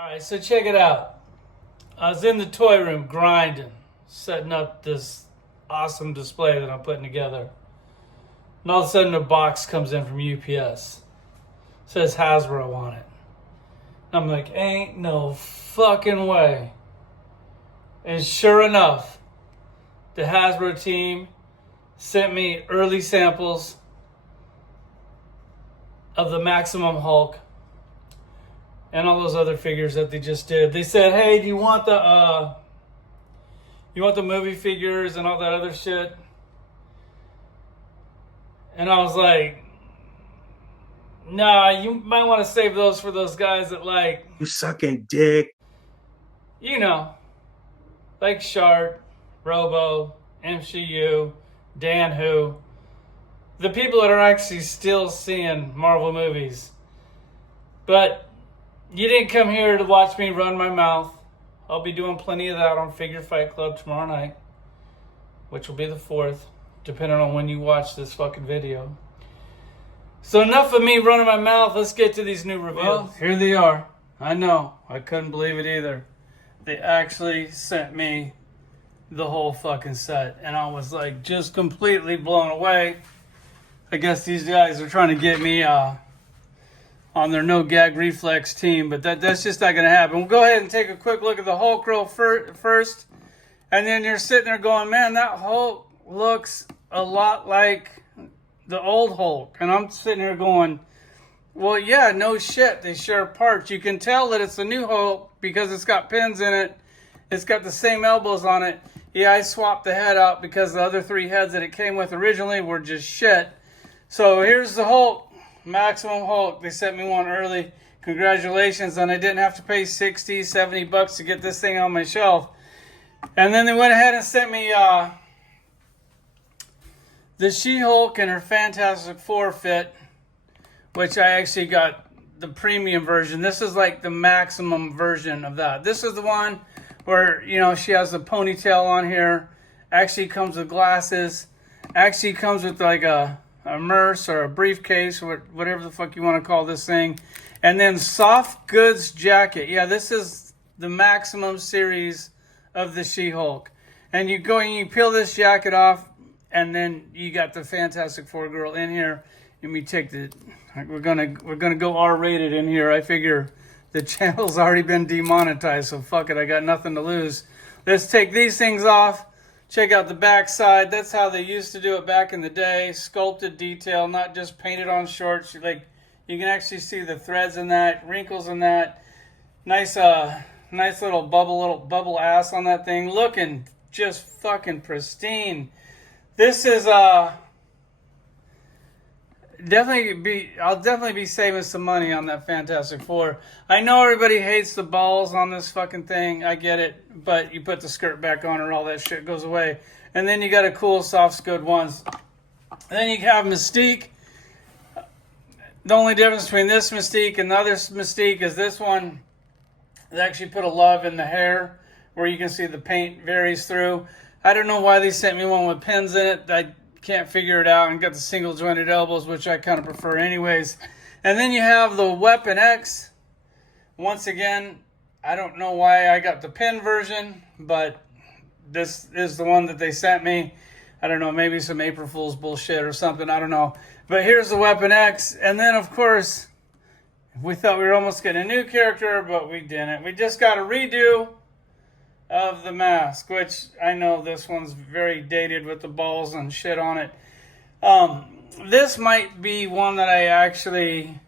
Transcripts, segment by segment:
Alright, so check it out. I was in the toy room grinding, setting up this awesome display that I'm putting together. And all of a sudden a box comes in from UPS. It says Hasbro on it. And I'm like, ain't no fucking way. And sure enough, the Hasbro team sent me early samples of the Maximum Hulk and all those other figures that they just did. They said, hey, do you want the movie figures and all that other shit? And I was like, nah, you might want to save those for those guys that like... You sucking dick. You know, like Shart, Robo, MCU, Dan Who. The people that are actually still seeing Marvel movies. But you didn't come here to watch me run my mouth. I'll be doing plenty of that on Figure Fight Club tomorrow night, which will be the 4th, depending on when you watch this fucking video. So enough of me running my mouth. Let's get to these new reveals. Well, here they are. I know. I couldn't believe it either. They actually sent me the whole fucking set, and I was like just completely blown away. I guess these guys are trying to get me on their no gag reflex team, but that's just not going to happen. We'll go ahead and take a quick look at the Hulk roll first, and then you're sitting there going, man, that Hulk looks a lot like the old Hulk. And I'm sitting here going, well, yeah, no shit, they share parts. You can tell that it's a new Hulk because it's got pins in it. It's got the same elbows on it. Yeah, I swapped the head out because the other 3 heads that it came with originally were just shit. So here's the Hulk, Maximum Hulk. They sent me one early. Congratulations, and I didn't have to pay 60, 70 bucks to get this thing on my shelf. And then they went ahead and sent me the She-Hulk and her Fantastic Four fit, which I actually got the premium version. This is like the maximum version of that. This is the one where, you know, she has a ponytail on here. Actually comes with glasses. Actually comes with like a purse or a briefcase, or whatever the fuck you want to call this thing. And then soft goods jacket. Yeah, this is the maximum series of the She-Hulk. And you go and you peel this jacket off, and then you got the Fantastic Four girl in here. Let me take the... We're gonna go R-rated in here. I figure the channel's already been demonetized, so fuck it, I got nothing to lose. Let's take these things off. Check out the back side. That's how they used to do it back in the day. Sculpted detail, not just painted on shorts. Like, you can actually see the threads in that, wrinkles in that. Nice little bubble ass on that thing. Looking just fucking pristine. This is I'll definitely be saving some money on that Fantastic Four. I know everybody hates the balls on this fucking thing. I get it. But you put the skirt back on her, all that shit goes away. And then you got a cool soft good ones. And then you have Mystique. The only difference between this Mystique and the other Mystique is this one, they actually put a love in the hair where you can see the paint varies through. I don't know why they sent me one with pins in it. I can't figure it out, and got the single jointed elbows, which I kind of prefer anyways. And then you have the Weapon X. Once again, I don't know why I got the pin version, but this is the one that they sent me. I don't know, maybe some April Fool's bullshit or something, I don't know. But here's the Weapon X, and then of course, we thought we were almost getting a new character, but we didn't. We just got a redo of the mask, which I know this one's very dated with the balls and shit on it. This might be one that I actually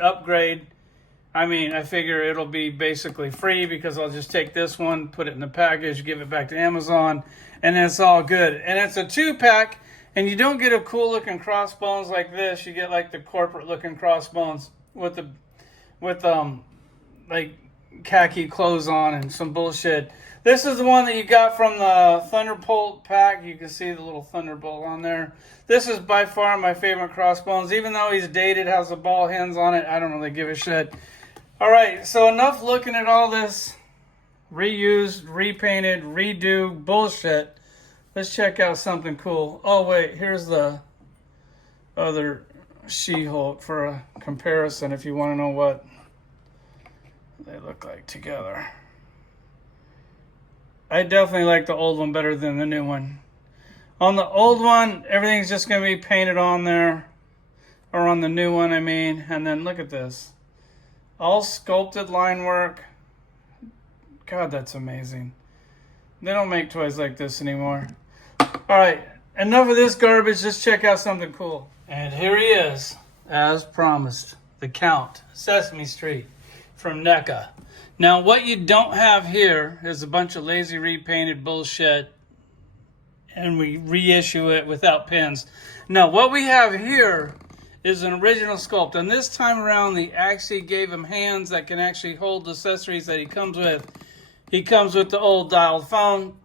upgrade. I mean, I figure it'll be basically free because I'll just take this one, put it in the package, give it back to Amazon, and it's all good. And it's a 2-pack, and you don't get a cool looking crossbones like this. You get like the corporate looking crossbones with like khaki clothes on and some bullshit. This is the one that you got from the Thunderbolt pack. You can see the little Thunderbolt on there. This is by far my favorite crossbones. Even though he's dated, has the ball hens on it, I don't really give a shit. Alright, so enough looking at all this reused, repainted, redo bullshit. Let's check out something cool. Oh wait, here's the other She-Hulk for a comparison if you want to know what they look like together. I definitely like the old one better than the new one. On the old one, everything's just going to be painted on there. Or on the new one, I mean. And then look at this. All sculpted line work. God, that's amazing. They don't make toys like this anymore. Alright, enough of this garbage. Let's check out something cool. And here he is, as promised. The Count, Sesame Street, from NECA. Now, what you don't have here is a bunch of lazy repainted bullshit and we reissue it without pins. No, what we have here is an original sculpt. And this time around, they actually gave him hands that can actually hold the accessories that he comes with. He comes with the old dialed phone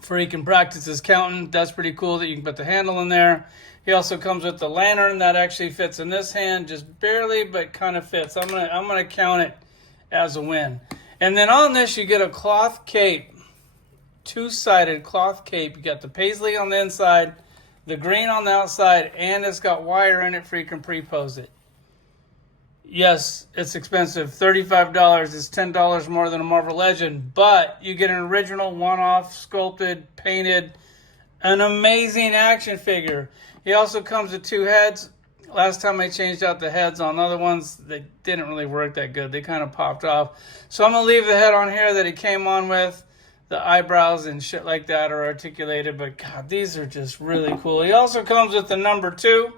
for he can practice his counting. That's pretty cool that you can put the handle in there. He also comes with the lantern that actually fits in this hand, just barely, but kind of fits. I'm gonna count it as a win. And then on this, you get a cloth cape, two-sided cloth cape. You got the paisley on the inside, the green on the outside, and it's got wire in it for you can pre-pose it. Yes, it's expensive. $35 is $10 more than a Marvel Legend, but you get an original one-off sculpted, painted, an amazing action figure. He also comes with two heads. Last time I changed out the heads on other ones, they didn't really work that good. They kind of popped off. So I'm going to leave the head on here that he came on with. The eyebrows and shit like that are articulated, but God, these are just really cool. He also comes with the number 2. You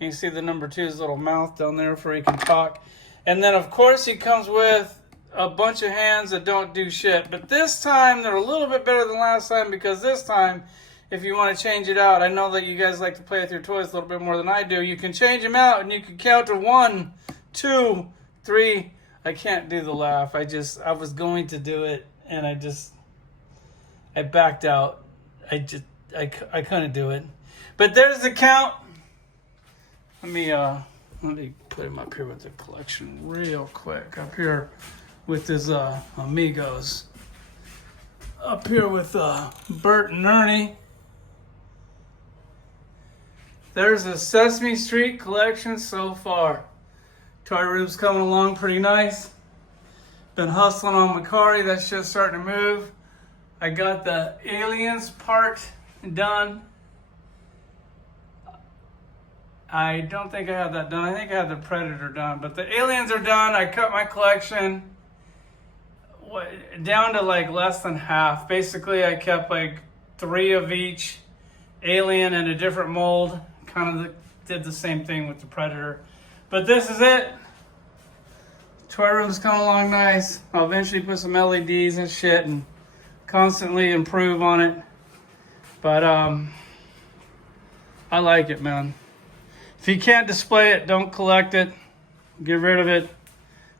can see the number 2's little mouth down there for he can talk. And then, of course, he comes with a bunch of hands that don't do shit. But this time, they're a little bit better than last time because this time, if you want to change it out, I know that you guys like to play with your toys a little bit more than I do. You can change them out and you can count to 1, 2, 3. I can't do the laugh. I was going to do it and I backed out. I couldn't do it. But there's the Count. Let me put him up here with the collection real quick. Up here with his amigos. Up here with Bert and Ernie. There's a Sesame Street collection so far. Toy room's coming along pretty nice. Been hustling on Macari. That's just starting to move. I got the Aliens part done. I don't think I have that done. I think I have the Predator done. But the Aliens are done. I cut my collection down to like less than half. Basically, I kept like 3 of each alien in a different mold. Kind of did the same thing with the Predator. But this is it. Toy room's coming along nice. I'll eventually put some LEDs and shit and constantly improve on it. But I like it, man. If you can't display it, don't collect it. Get rid of it.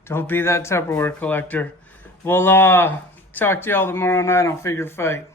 Don't be that Tupperware collector. We'll talk to y'all tomorrow night on Figure Fight.